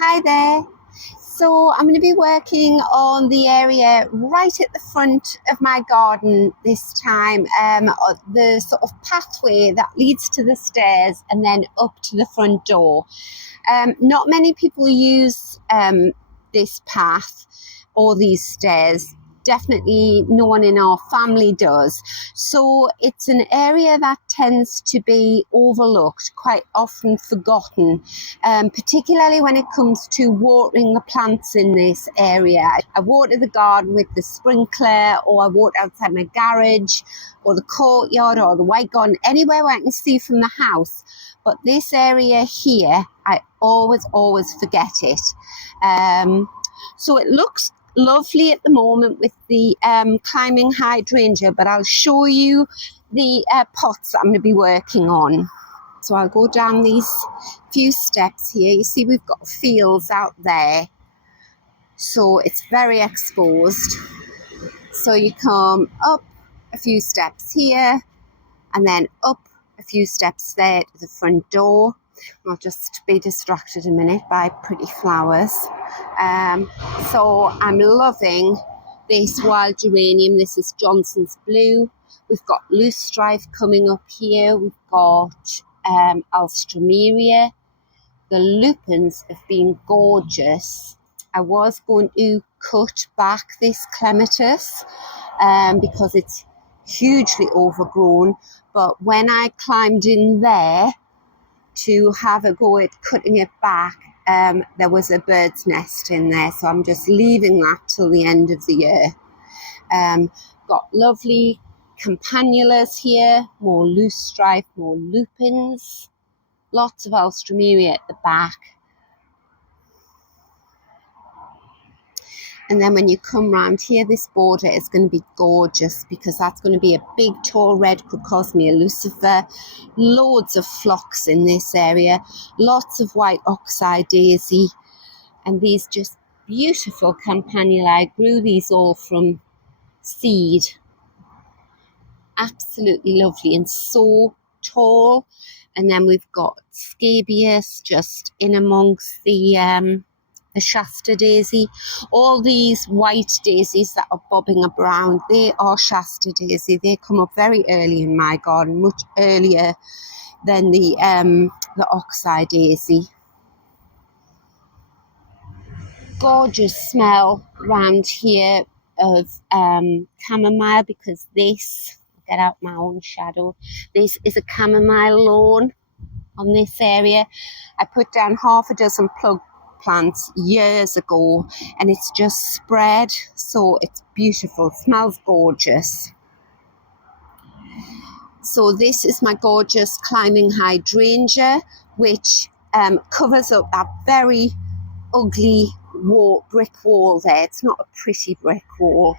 Hi there. So I'm going to be working on the area right at the front of my garden this time, the sort of pathway that leads to the stairs and then up to the front door. Not many people use this path or these stairs. Definitely no one in our family does. So it's an area that tends to be overlooked, quite often forgotten, particularly when it comes to watering the plants in this area. I water the garden with the sprinkler, or I water outside my garage or the courtyard or the white garden, anywhere where I can see from the house. But this area here, I always forget it. So it looks lovely at the moment with the climbing hydrangea, but I'll show you the pots that I'm going to be working on. So I'll go down these few steps here. You see we've got fields out there, so it's very exposed. So you come up a few steps here and then up a few steps there to the front door. I'll just be distracted a minute by pretty flowers. So I'm loving this wild geranium. This is Johnson's Blue. We've got loosestrife coming up here. We've got alstroemeria. The lupins have been gorgeous. I was going to cut back this clematis because it's hugely overgrown, but when I climbed in there to have a go at cutting it back, there was a bird's nest in there, so I'm just leaving that till the end of the year. Got lovely campanulas here, more loosestrife, more lupins, lots of alstroemeria at the back. And then when you come round here, this border is going to be gorgeous because that's going to be a big tall red Crocosmia lucifer, loads of phlox in this area, lots of white oxeye daisy, and these just beautiful campanula. I grew these all from seed. Absolutely lovely and so tall. And then we've got scabious just in amongst the Shasta daisy. All these white daisies that are bobbing around, they are Shasta daisy. They come up very early in my garden, much earlier than the oxeye daisy. Gorgeous smell around here of chamomile, because this, get out my own shadow, this is a chamomile lawn on this area. I put down half a dozen plug plants years ago and it's just spread, so it's beautiful, smells gorgeous. So this is my gorgeous climbing hydrangea, which covers up that very ugly brick wall there. It's not a pretty brick wall.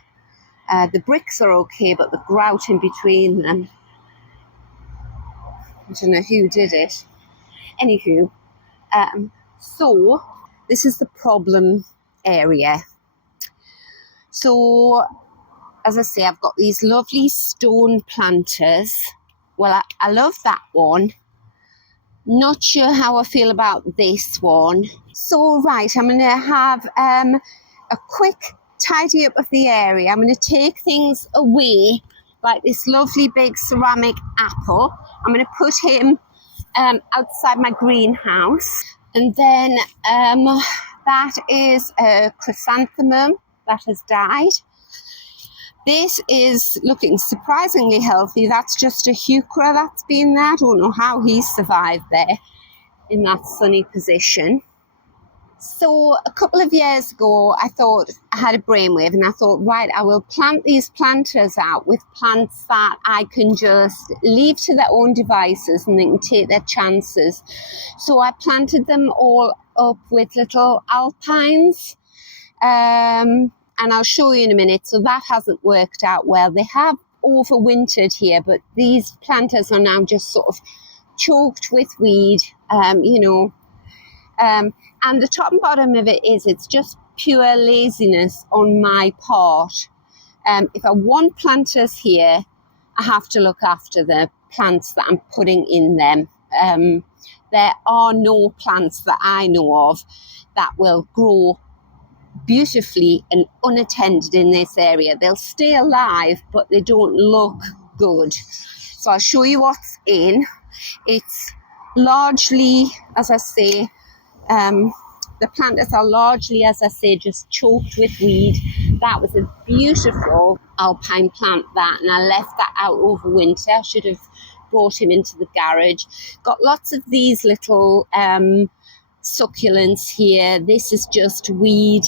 The bricks are okay, but the grout in between them, I don't know who did it. Anywho, so this is the problem area. So, as I say, I've got these lovely stone planters. Well, I love that one. Not sure how I feel about this one. So, right, I'm going to have a quick tidy up of the area. I'm going to take things away, like this lovely big ceramic apple. I'm going to put him outside my greenhouse. And then that is a chrysanthemum that has died. This is looking surprisingly healthy. That's just a heuchera that's been there. I don't know how he survived there in that sunny position. So a couple of years ago, I thought I had a brainwave and I thought, right, I will plant these planters out with plants that I can just leave to their own devices and they can take their chances. So I planted them all up with little alpines, and I'll show you in a minute. So that hasn't worked out well. They have overwintered here, but these planters are now just sort of choked with weed, and the top and bottom of it is, it's just pure laziness on my part. If I want planters here, I have to look after the plants that I'm putting in them. there are no plants that I know of that will grow beautifully and unattended in this area. They'll stay alive, but they don't look good. So I'll show you what's in. It's largely, as I say, the planters are largely, as I say, just choked with weed. That was a beautiful alpine plant, that, and I left that out over winter. I should have brought him into the garage. Got lots of these little succulents here. This is just weed,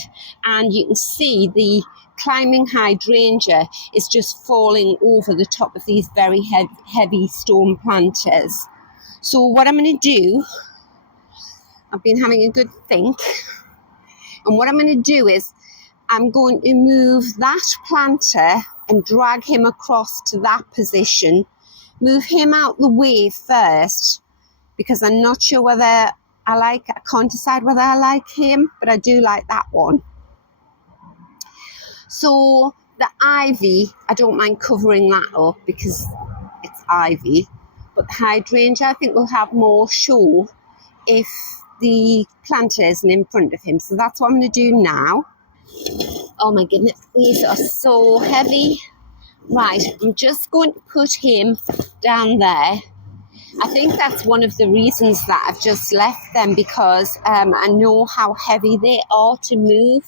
and you can see the climbing hydrangea is just falling over the top of these very heavy stone planters. So what I'm going to do, I've been having a good think, and what I'm going to do is I'm going to move that planter and drag him across to that position, move him out the way first, because I'm not sure whether I can't decide whether I like him, but I do like that one. So the ivy, I don't mind covering that up because it's ivy, but the hydrangea I think will have more show if the planter isn't in front of him. So that's what I'm going to do now. Oh my goodness, these are so heavy. Right, I'm just going to put him down there. I think that's one of the reasons that I've just left them, because I know how heavy they are to move.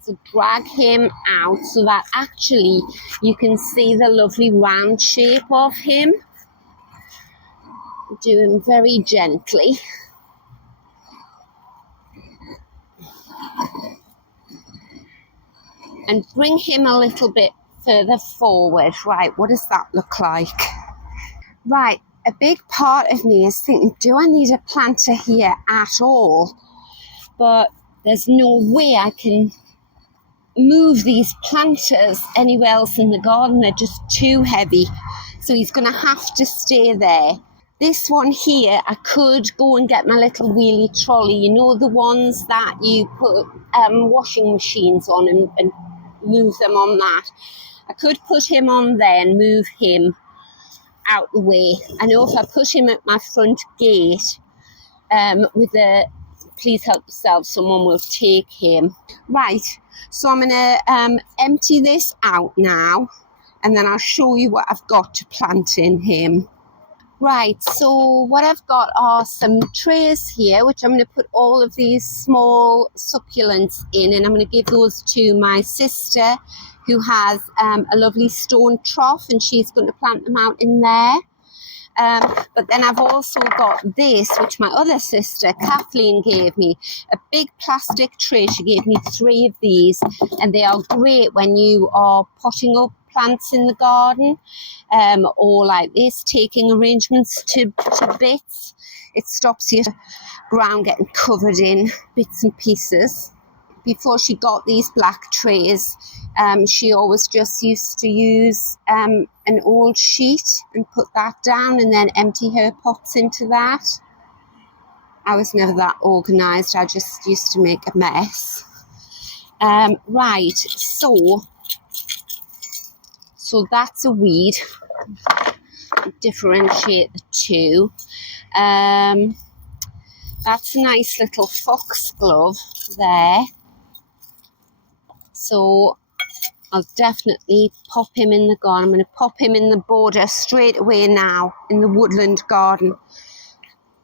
So drag him out so that actually you can see the lovely round shape of him. Do him very gently. And bring him a little bit further forward. Right, what does that look like? Right, a big part of me is thinking, do I need a planter here at all? But there's no way I can move these planters anywhere else in the garden. They're just too heavy. So he's going to have to stay there. This one here, I could go and get my little wheelie trolley. You know, the ones that you put washing machines on and move them on that. I could put him on there and move him out the way. I know if I put him at my front gate with a please help yourself, someone will take him. Right, so I'm going to empty this out now, and then I'll show you what I've got to plant in him. Right, so what I've got are some trays here, which I'm going to put all of these small succulents in, and I'm going to give those to my sister, who has a lovely stone trough, and she's going to plant them out in there. But then I've also got this, which my other sister, Kathleen, gave me, a big plastic tray. She gave me 3 of these, and they are great when you are potting up plants in the garden, or like this, taking arrangements to bits. It stops your ground getting covered in bits and pieces. Before she got these black trays, she always just used to use an old sheet and put that down and then empty her pots into that. I was never that organised. I just used to make a mess. Right, so that's a weed. Differentiate the two. That's a nice little foxglove there. So I'll definitely pop him in the garden. I'm going to pop him in the border straight away now in the woodland garden,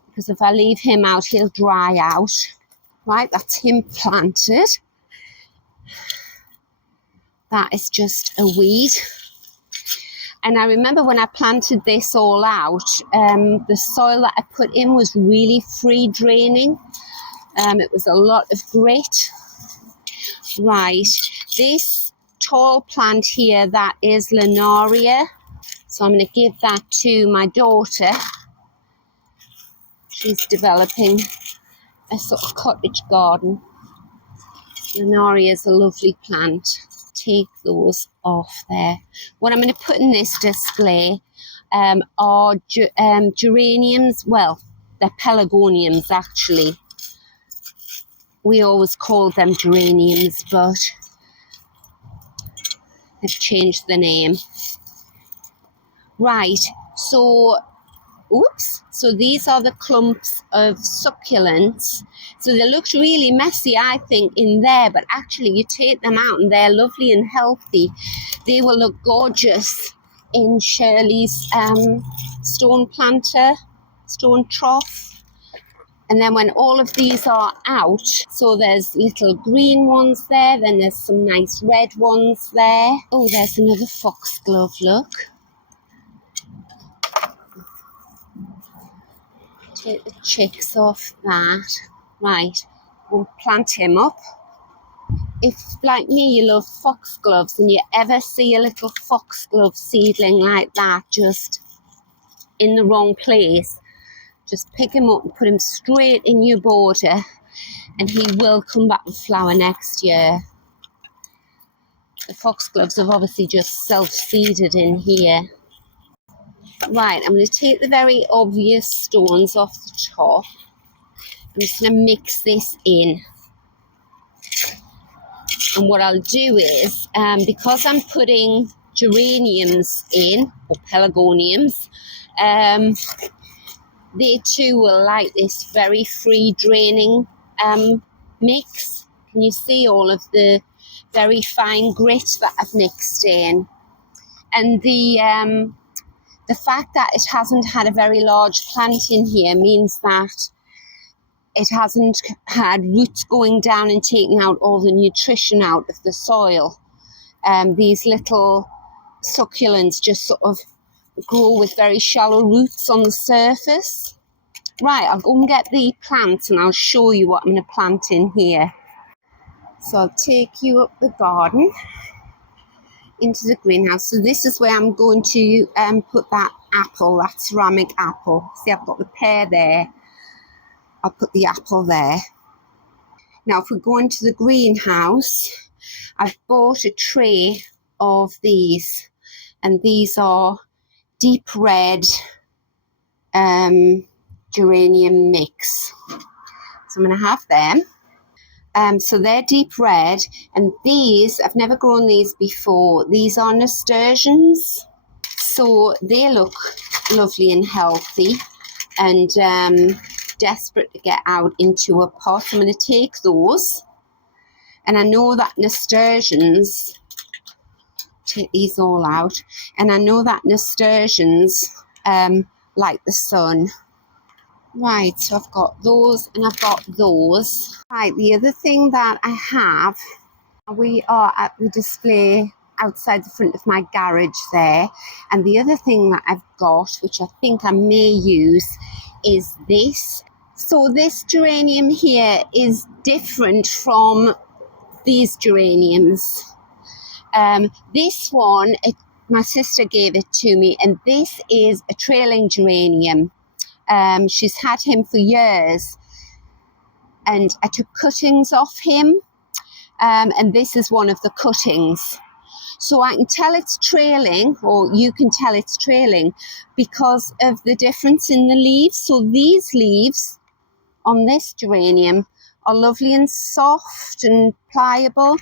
because if I leave him out, he'll dry out. Right, that's him planted. That is just a weed. And I remember when I planted this all out, the soil that I put in was really free draining. It was a lot of grit. Right, this tall plant here, that is Linaria. So I'm going to give that to my daughter. She's developing a sort of cottage garden. Linaria is a lovely plant. Take those off there. What I'm going to put in this display are geraniums. Well, they're pelargoniums actually. We always called them geraniums, but they've changed the name. Right, so oops. So these are the clumps of succulents. So they looked really messy, I think, in there, but actually you take them out and they're lovely and healthy. They will look gorgeous in Shirley's stone planter, stone trough. And then when all of these are out, so there's little green ones there, then there's some nice red ones there. Oh, there's another foxglove, look. Take the chicks off that. Right, we'll plant him up. If, like me, you love foxgloves and you ever see a little foxglove seedling like that just in the wrong place, just pick him up and put him straight in your border and he will come back with flower next year. The foxgloves have obviously just self-seeded in here. Right, I'm going to take the very obvious stones off the top. I'm just going to mix this in. And what I'll do is, because I'm putting geraniums in, or pelargoniums, they too will like this very free draining mix. Can you see all of the very fine grit that I've mixed in? And the fact that it hasn't had a very large plant in here means that it hasn't had roots going down and taking out all the nutrition out of the soil. These little succulents just sort of grow with very shallow roots on the surface. Right, I'll go and get the plants and I'll show you what I'm going to plant in here. So I'll take you up the garden into the greenhouse. So this is where I'm going to put that apple, that ceramic apple. See, I've got the pear there. I'll put the apple there. Now, if we go into the greenhouse, I've bought a tray of these, and these are deep red geranium mix. So I'm going to have them. So they're deep red, and these, I've never grown these before. These are nasturtiums. So they look lovely and healthy and desperate to get out into a pot. I'm going to take those. And I know that nasturtiums, take these all out, and I know that nasturtiums like the sun. Right, so I've got those and I've got those. Right, the other thing that I have, we are at the display outside the front of my garage there, and the other thing that I've got, which I think I may use, is this. So this geranium here is different from these geraniums. This one, my sister gave it to me, and this is a trailing geranium. She's had him for years, and I took cuttings off him, and this is one of the cuttings. So I can tell it's trailing, or you can tell it's trailing, because of the difference in the leaves. So these leaves on this geranium are lovely and soft and pliable.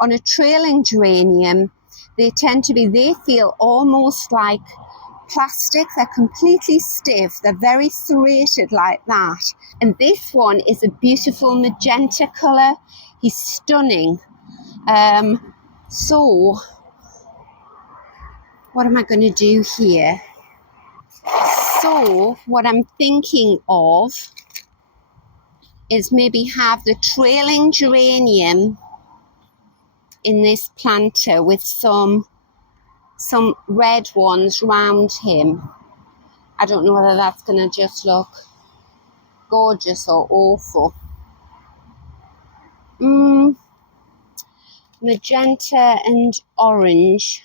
On a trailing geranium, they feel almost like plastic. They're completely stiff. They're very serrated like that. And this one is a beautiful magenta colour. He's stunning. So what am I going to do here? So what I'm thinking of is maybe have the trailing geranium in this planter with some red ones round him. I don't know whether that's going to just look gorgeous or awful. Magenta and orange.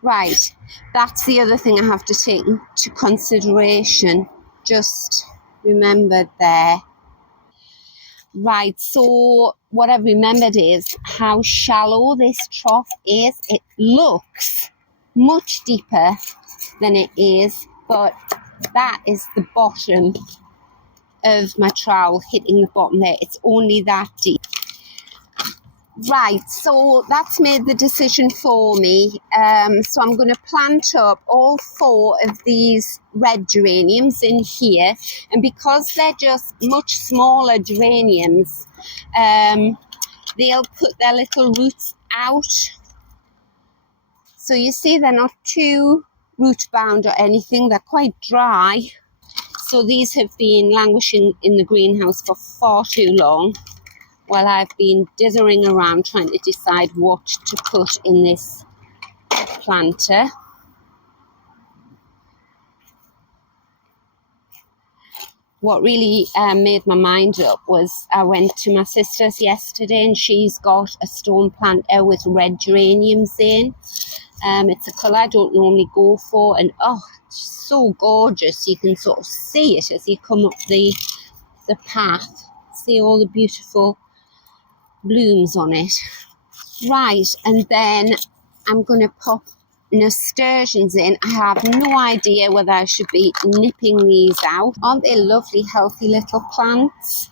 Right, that's the other thing I have to take into consideration. Just remembered there. Right, so what I've remembered is how shallow this trough is. It looks much deeper than it is, but that is the bottom of my trowel hitting the bottom there. It's only that deep. Right, so that's made the decision for me. So I'm going to plant up all 4 of these red geraniums in here. And because they're just much smaller geraniums, they'll put their little roots out. So you see they're not too root bound or anything. They're quite dry. So these have been languishing in the greenhouse for far too long, while I've been dithering around trying to decide what to put in this planter. What really made my mind up was I went to my sister's yesterday and she's got a stone planter with red geraniums in. It's a colour I don't normally go for, and oh, it's so gorgeous. You can sort of see it as you come up the path. See all the beautiful blooms on it. Right, and then I'm going to pop nasturtiums in. I have no idea whether I should be nipping these out. Aren't they lovely, healthy little plants?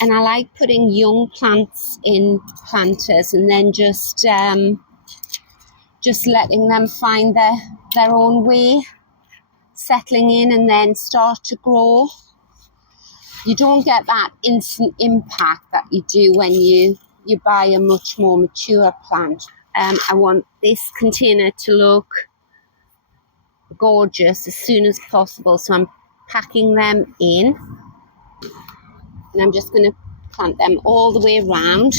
And I like putting young plants in planters and then just letting them find their own way, settling in and then start to grow. You don't get that instant impact that you do when you buy a much more mature plant. I want this container to look gorgeous as soon as possible, so I'm packing them in and I'm just going to plant them all the way around.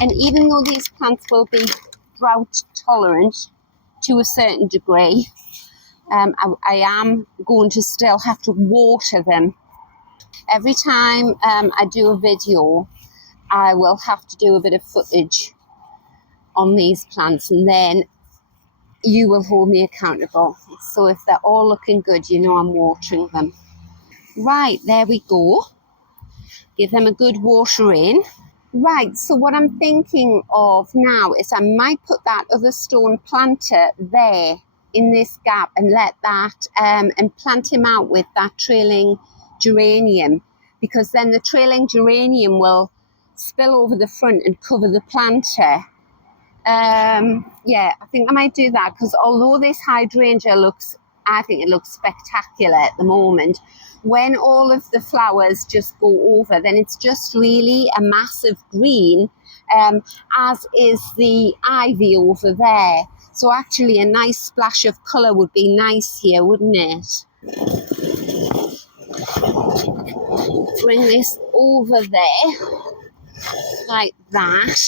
And even though these plants will be drought tolerant to a certain degree, I am going to still have to water them. Every time I do a video, I will have to do a bit of footage on these plants, and then you will hold me accountable. So if they're all looking good, you know I'm watering them. Right, there we go. Give them a good water in. Right, so what I'm thinking of now is I might put that other stone planter there in this gap and let that, and plant him out with that trailing geranium, because then the trailing geranium will spill over the front and cover the planter. Yeah, I think I might do that, because although this hydrangea I think it looks spectacular at the moment, when all of the flowers just go over, then it's just really a massive green, as is the ivy over there. So actually a nice splash of colour would be nice here, wouldn't it? Bring this over there, like that.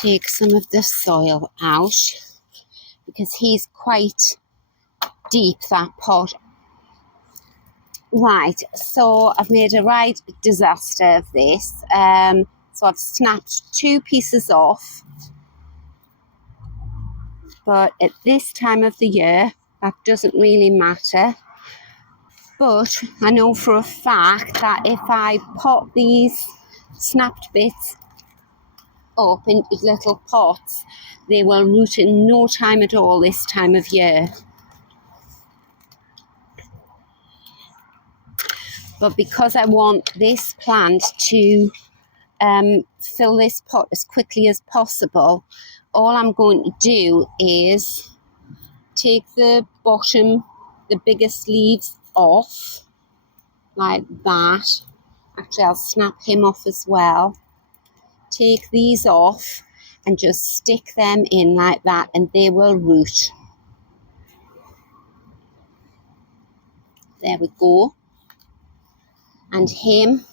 Take some of the soil out, because he's quite deep, that pot. Right, so I've made a right disaster of this. So I've snapped 2 pieces off, but at this time of the year that doesn't really matter. But I know for a fact that if I pot these snapped bits up into little pots, they will root in no time at all this time of year. But because I want this plant to fill this pot as quickly as possible, all I'm going to do is take the bottom, the biggest leaves off, like that. Actually, I'll snap him off as well. Take these off and just stick them in like that, and they will root. There we go. And him.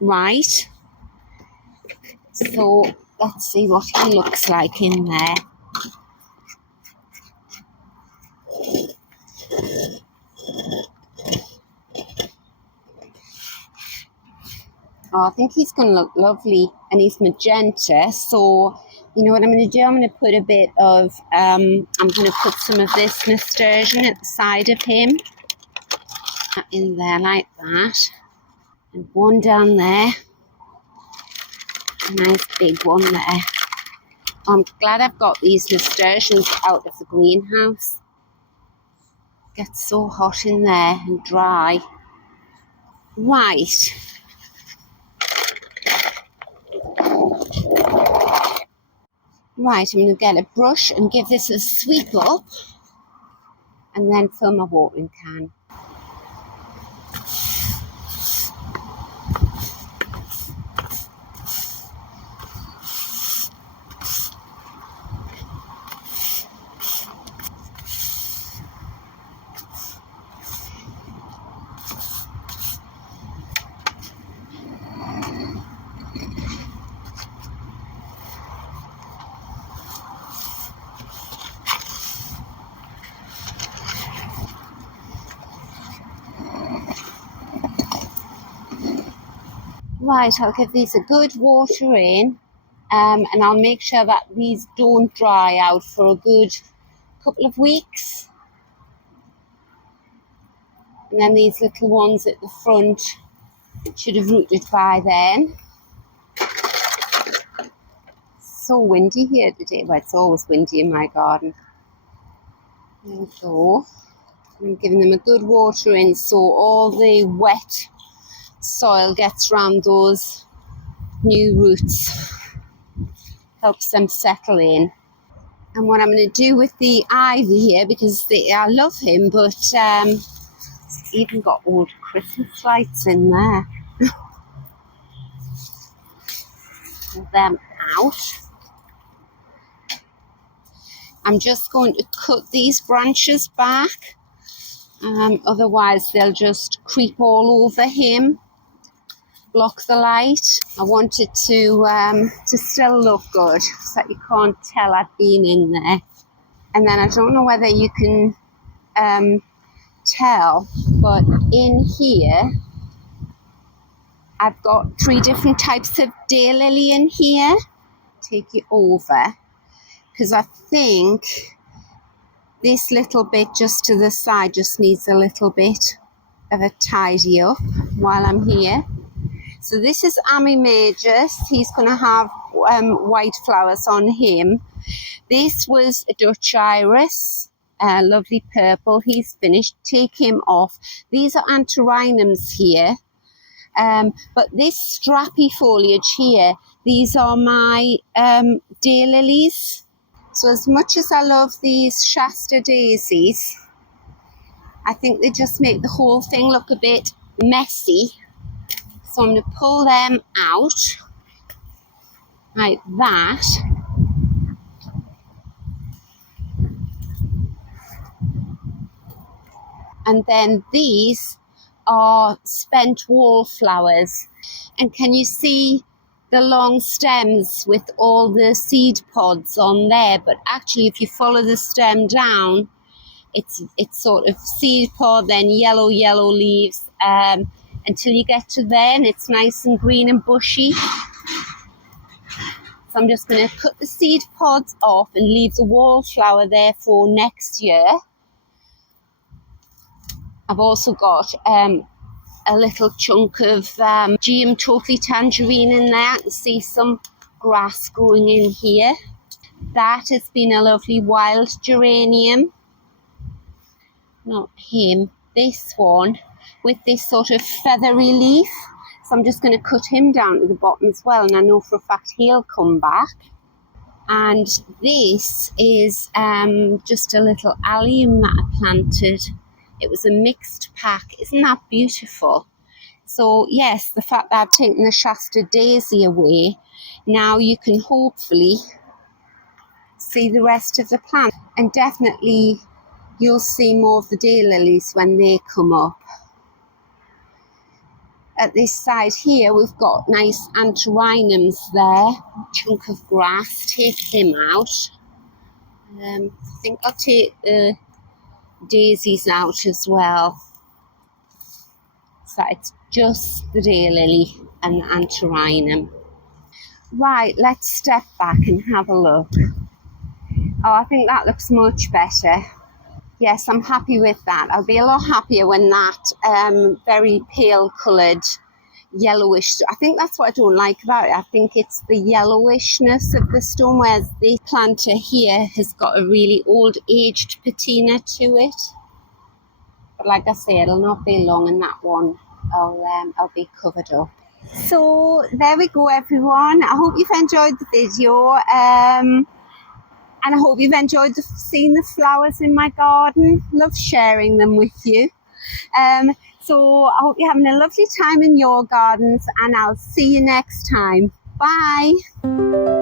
Right. So let's see what he looks like in there. Oh, I think he's going to look lovely, and he's magenta. So, you know what I'm going to do? I'm going to put a bit of, I'm going to put some of this nasturtium at the side of him, in there like that. And one down there. A nice big one there. I'm glad I've got these nasturtiums out of the greenhouse. It gets so hot in there and dry. Right. Right, I'm going to get a brush and give this a sweep up and then fill my watering can. Right, I'll give these a good water in, and I'll make sure that these don't dry out for a good couple of weeks. And then these little ones at the front should have rooted by then. So windy here today. Well, it's always windy in my garden. There we go. I'm giving them a good water in so all the wet soil gets around those new roots, helps them settle in. And what I'm going to do with the ivy here, because I love him, but it's even got old Christmas lights in there. Pull them out. I'm just going to cut these branches back, otherwise they'll just creep all over him, block the light. I want it to still look good so that you can't tell I've been in there. And then I don't know whether you can tell, but in here I've got 3 different types of daylily in here. Take it over, because I think this little bit just to the side just needs a little bit of a tidy up while I'm here. So this is Ami Majus. He's going to have white flowers on him. This was a Dutch iris, lovely purple. He's finished. Take him off. These are antirrhinums here. But this strappy foliage here, these are my daylilies. So as much as I love these Shasta daisies, I think they just make the whole thing look a bit messy. So I'm going to pull them out like that. And then these are spent wallflowers. And can you see the long stems with all the seed pods on there? But actually, if you follow the stem down, it's sort of seed pod, then yellow leaves, until you get to then it's nice and green and bushy. So I'm just going to cut the seed pods off and leave the wallflower there for next year. I've also got a little chunk of GM Totally Tangerine in there. I can see some grass growing in here. That has been a lovely wild geranium. Not him, this one with this sort of feathery leaf. So I'm just going to cut him down to the bottom as well, and I know for a fact he'll come back. And this is just a little allium that I planted. It was a mixed pack. Isn't that beautiful? So yes, the fact that I've taken the Shasta daisy away, now you can hopefully see the rest of the plant. And definitely you'll see more of the daylilies when they come up. At this side here, we've got nice antirrhinums there. Chunk of grass, take him out. I think I'll take the daisies out as well. So it's just the daylily and the antirrhinum. Right, let's step back and have a look. Oh, I think that looks much better. Yes, I'm happy with that. I'll be a lot happier when that very pale coloured yellowish. I think that's what I don't like about it. I think it's the yellowishness of the stone, whereas the planter here has got a really old aged patina to it. But like I say, it'll not be long, and that one I'll be covered up. So there we go, everyone. I hope you've enjoyed the video, and I hope you've enjoyed seeing the flowers in my garden. Love sharing them with you. So I hope you're having a lovely time in your gardens, and I'll see you next time. Bye.